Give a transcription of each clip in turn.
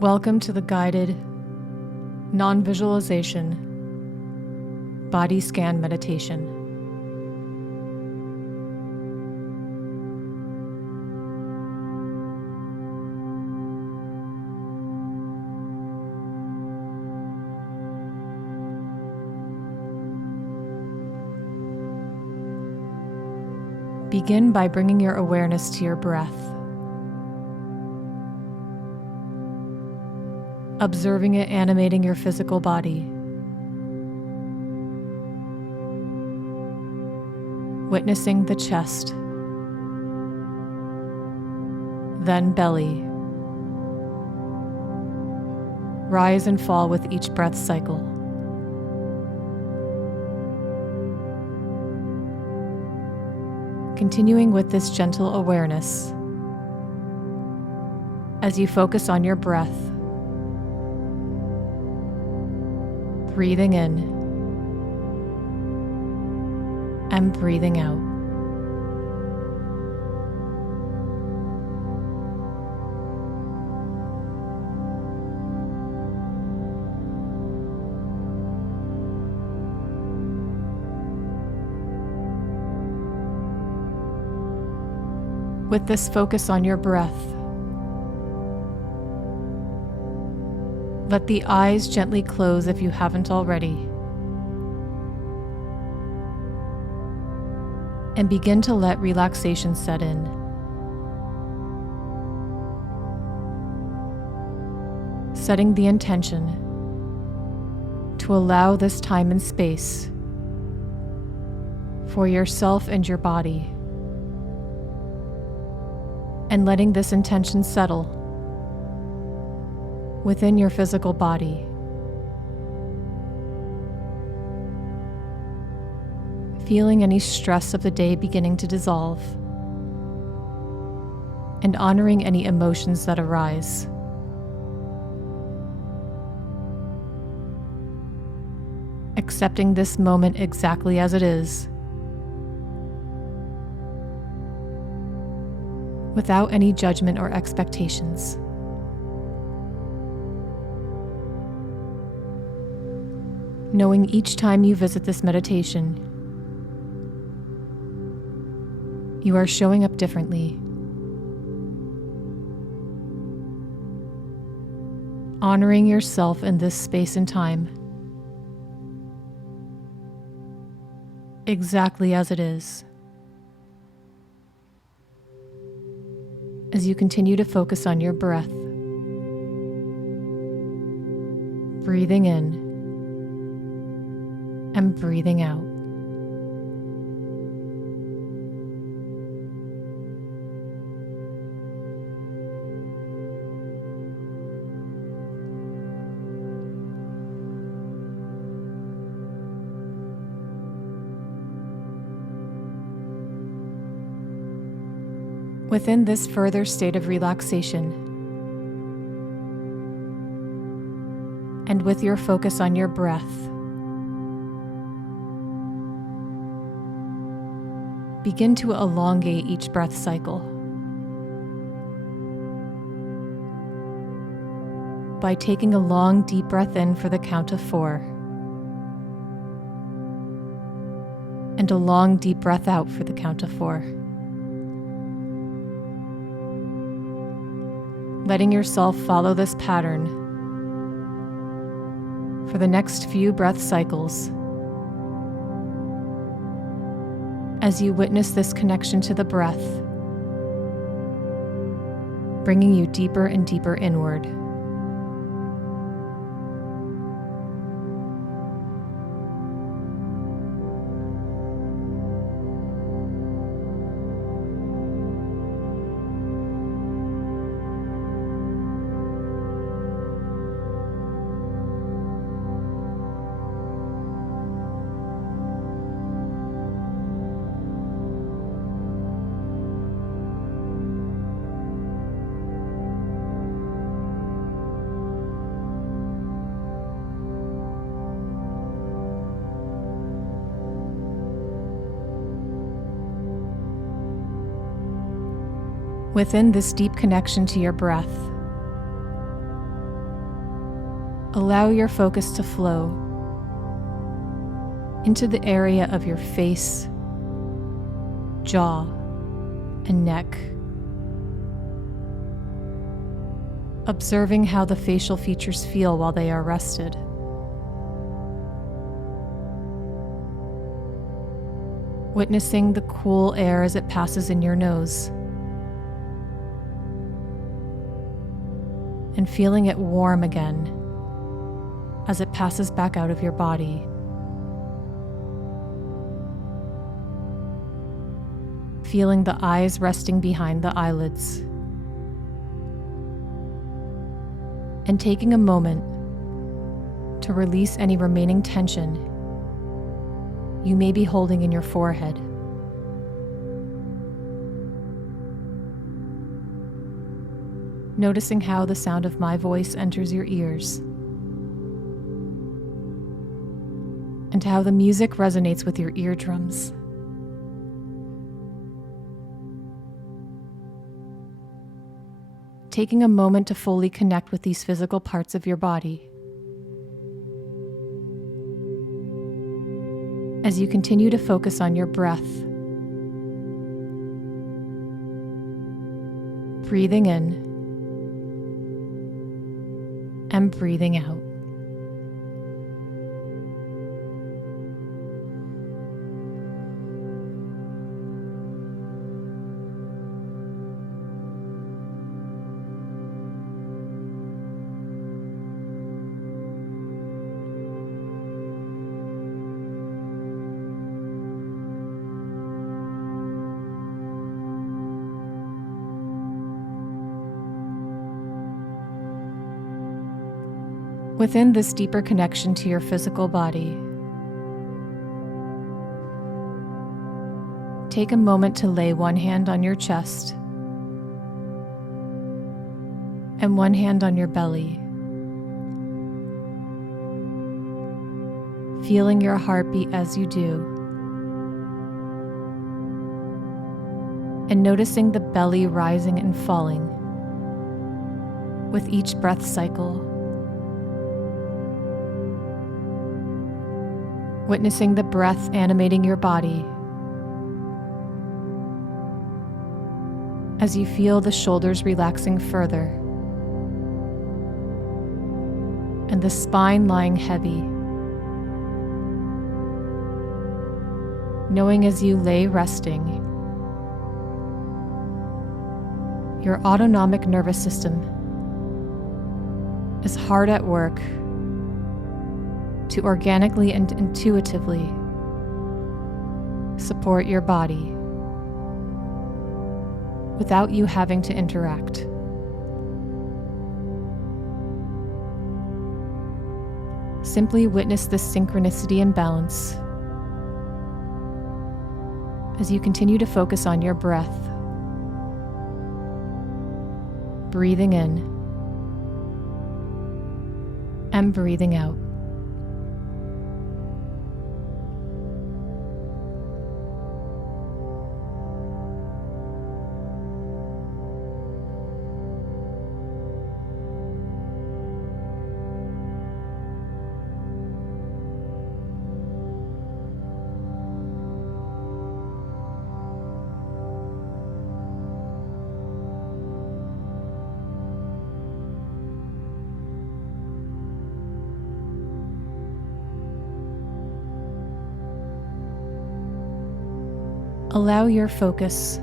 Welcome to the guided, non-visualization, body scan meditation. Begin by bringing your awareness to your breath, observing it animating your physical body. Witnessing the chest, then belly. Rise and fall with each breath cycle. Continuing with this gentle awareness as you focus on your breath, breathing in and breathing out. With this focus on your breath, let the eyes gently close if you haven't already, and begin to let relaxation set in. Setting the intention to allow this time and space for yourself and your body, and letting this intention settle within your physical body. Feeling any stress of the day beginning to dissolve, and honoring any emotions that arise. Accepting this moment exactly as it is, without any judgment or expectations. Knowing each time you visit this meditation, you are showing up differently, honoring yourself in this space and time, exactly as it is. As you continue to focus on your breath, breathing in and breathing out. Within this further state of relaxation, and with your focus on your breath, begin to elongate each breath cycle by taking a long, deep breath in for the count of 4, and a long, deep breath out for the count of 4. Letting yourself follow this pattern for the next few breath cycles as you witness this connection to the breath, bringing you deeper and deeper inward. Within this deep connection to your breath, Allow your focus to flow into the area of your face, jaw, and neck, observing how the facial features feel while they are rested. Witnessing the cool air as it passes in your nose, and feeling it warm again as it passes back out of your body. Feeling the eyes resting behind the eyelids, and taking a moment to release any remaining tension you may be holding in your forehead. Noticing how the sound of my voice enters your ears, and how the music resonates with your eardrums. Taking a moment to fully connect with these physical parts of your body. As you continue to focus on your breath, breathing in and breathing out. Within this deeper connection to your physical body, take a moment to lay one hand on your chest and one hand on your belly, feeling your heartbeat as you do, and noticing the belly rising and falling with each breath cycle. Witnessing the breath animating your body as you feel the shoulders relaxing further and the spine lying heavy. Knowing as you lay resting, your autonomic nervous system is hard at work to organically and intuitively support your body without you having to interact. Simply witness this synchronicity and balance as you continue to focus on your breath, breathing in and breathing out. Allow your focus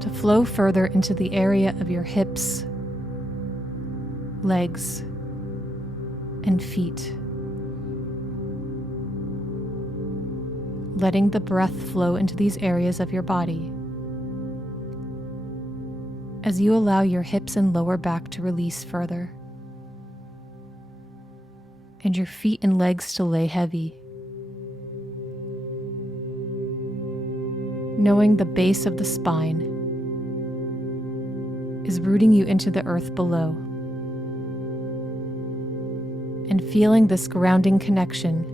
to flow further into the area of your hips, legs, and feet, letting the breath flow into these areas of your body as you allow your hips and lower back to release further, and your feet and legs to lay heavy. Knowing the base of the spine is rooting you into the earth below, and feeling this grounding connection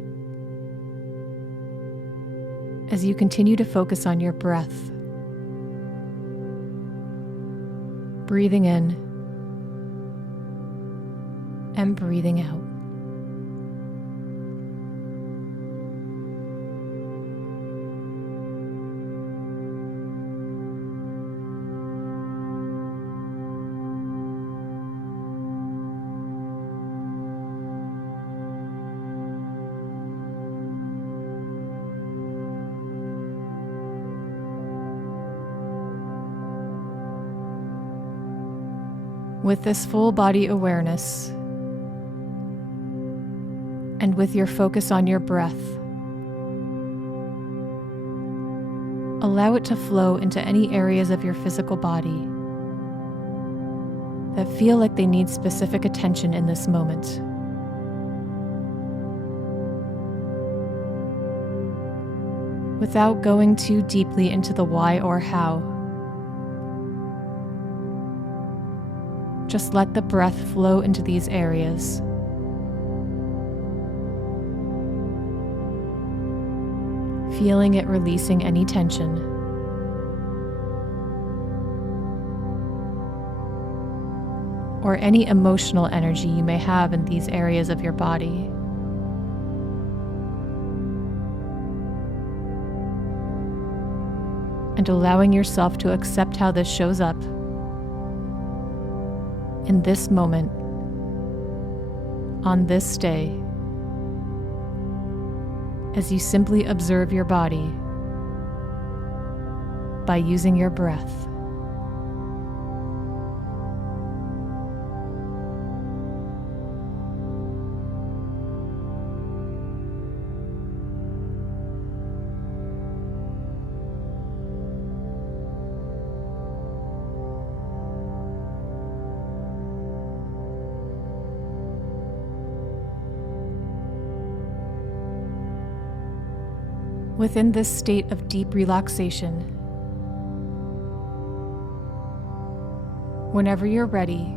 as you continue to focus on your breath, breathing in and breathing out. With this full body awareness, and with your focus on your breath, allow it to flow into any areas of your physical body that feel like they need specific attention in this moment. Without going too deeply into the why or how, just let the breath flow into these areas. Feeling it releasing any tension. Or any emotional energy you may have in these areas of your body. And allowing yourself to accept how this shows up in this moment, on this day, as you simply observe your body by using your breath. Within this state of deep relaxation, whenever you're ready,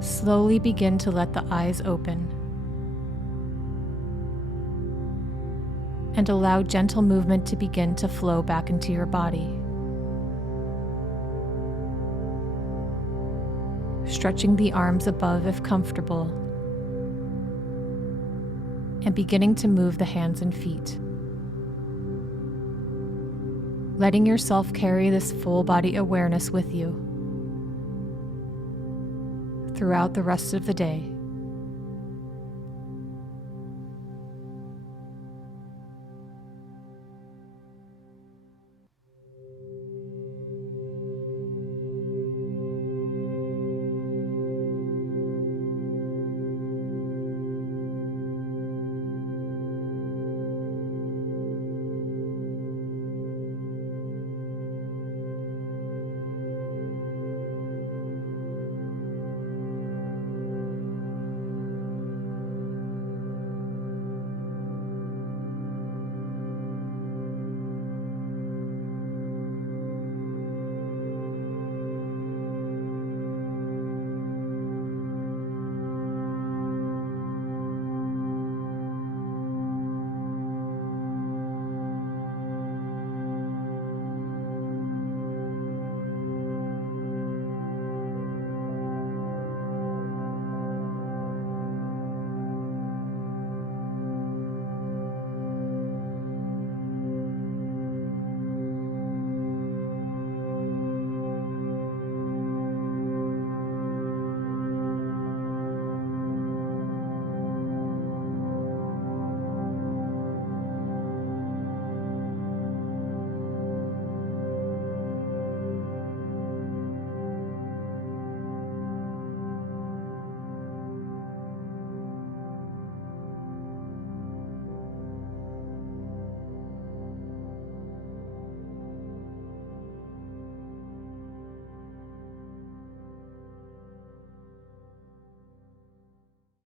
slowly begin to let the eyes open and allow gentle movement to begin to flow back into your body. Stretching the arms above if comfortable, and beginning to move the hands and feet. Letting yourself carry this full body awareness with you throughout the rest of the day.